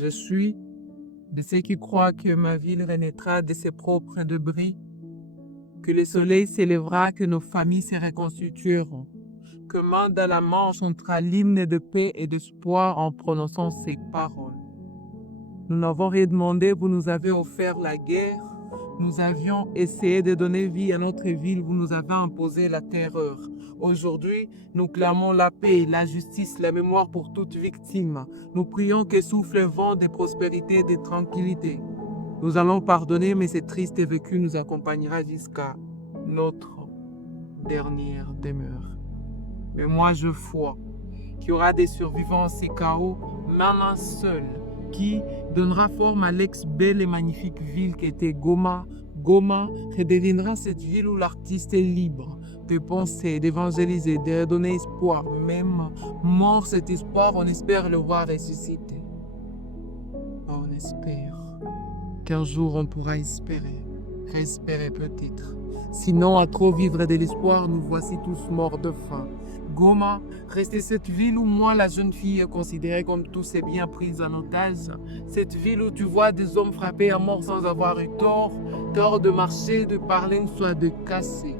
Je suis de ceux qui croient que ma ville renaîtra de ses propres débris, que le soleil s'élèvera, que nos familles se reconstitueront, que main dans la main on chantera l'hymne de paix et d'espoir en prononçant ces paroles. Nous n'avons rien demandé, vous nous avez offert la guerre. Nous avions essayé de donner vie à notre ville, vous nous avez imposé la terreur. Aujourd'hui, nous clamons la paix, la justice, la mémoire pour toute victime. Nous prions que souffle le vent de prospérité et de tranquillité. Nous allons pardonner, mais ce triste vécu nous accompagnera jusqu'à notre dernière demeure. Mais moi, je crois qu'il y aura des survivants à ces chaos, même un seul, qui donnera forme à l'ex-belle et magnifique ville qui était Goma. Goma redeviendra cette ville où l'artiste est libre de penser, d'évangéliser, de redonner espoir. Même mort cet espoir, on espère le voir ressusciter. On espère qu'un jour on pourra espérer, espérer peut-être. Sinon, à trop vivre de l'espoir, nous voici tous morts de faim. Goma, restez cette ville où moi, la jeune fille, est considérée comme tous ses biens pris en otage. Cette ville où tu vois des hommes frappés à mort sans avoir eu tort de marcher, de parler, soit de casser.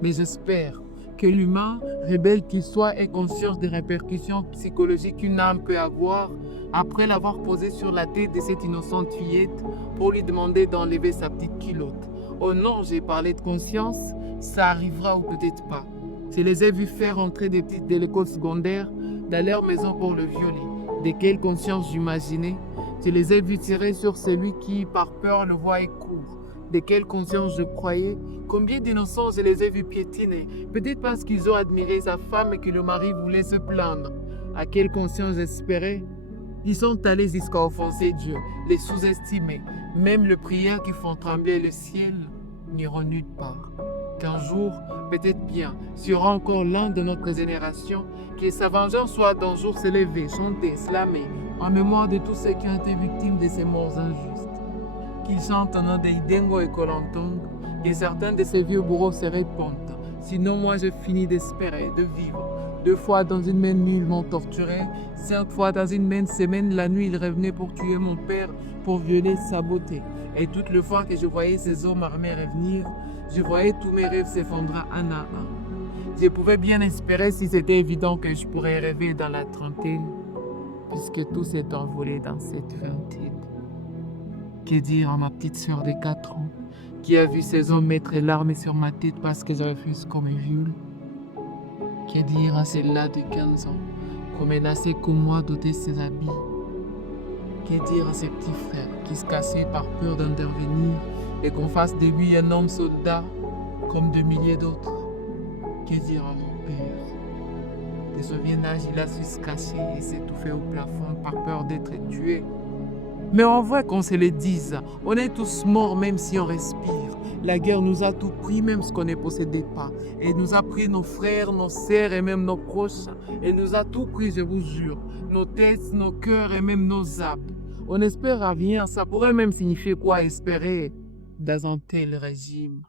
Mais j'espère que l'humain, rebelle qu'il soit, ait conscience des répercussions psychologiques qu'une âme peut avoir après l'avoir posée sur la tête de cette innocente fillette pour lui demander d'enlever sa petite culotte. Oh non, j'ai parlé de conscience, ça arrivera ou peut-être pas. Je les ai vus faire entrer des petites de l'école secondaire dans leur maison pour le violer. De quelle conscience j'imaginais? Je les ai vus tirer sur celui qui, par peur, le voit et court. De quelle conscience je croyais? Combien d'innocents je les ai vus piétiner? Peut-être parce qu'ils ont admiré sa femme et que le mari voulait se plaindre. À quelle conscience j'espérais? Ils sont allés jusqu'à offenser Dieu, les sous-estimer. Même les prières qui font trembler le ciel n'iront nulle part. Qu'un jour, peut-être bien, sera encore l'un de notre génération, que sa vengeance soit d'un jour s'élever, chanter, slammer, en mémoire de tous ceux qui ont été victimes de ces morts injustes. Qu'ils chantent en nom d'Idengo et Kolantong, que certains de ces vieux bourreaux se répandent. Sinon, moi, je finis d'espérer, de vivre. 2 fois dans une même nuit, ils m'ont torturé. 5 fois dans une même semaine, la nuit, ils revenaient pour tuer mon père, pour violer sa beauté. Et toutes les fois que je voyais ces hommes armés revenir, je voyais tous mes rêves s'effondrer un à un. Je pouvais bien espérer si c'était évident que je pourrais rêver dans la trentaine, puisque tout s'est envolé dans cette vingtaine. Que dire à ma petite sœur de 4 ans, qui a vu ces hommes mettre l'arme sur ma tête parce que je refuse qu'on me viole? Que dire à celle-là de 15 ans, qu'on menaçait comme moi d'ôter ses habits? Que dire à ses petits frères qui se cassaient par peur d'intervenir et qu'on fasse de lui un homme soldat comme de milliers d'autres? Que dire à mon père? De ce bien âge, il a su se cacher et s'étouffer au plafond par peur d'être tué. Mais en vrai, qu'on se le dise, on est tous morts même si on respire. La guerre nous a tout pris, même ce qu'on ne possédait pas. Elle nous a pris nos frères, nos sœurs et même nos proches. Elle nous a tout pris, je vous jure. Nos têtes, nos cœurs et même nos âmes. On espère à rien, ça pourrait même signifier quoi espérer dans un tel régime.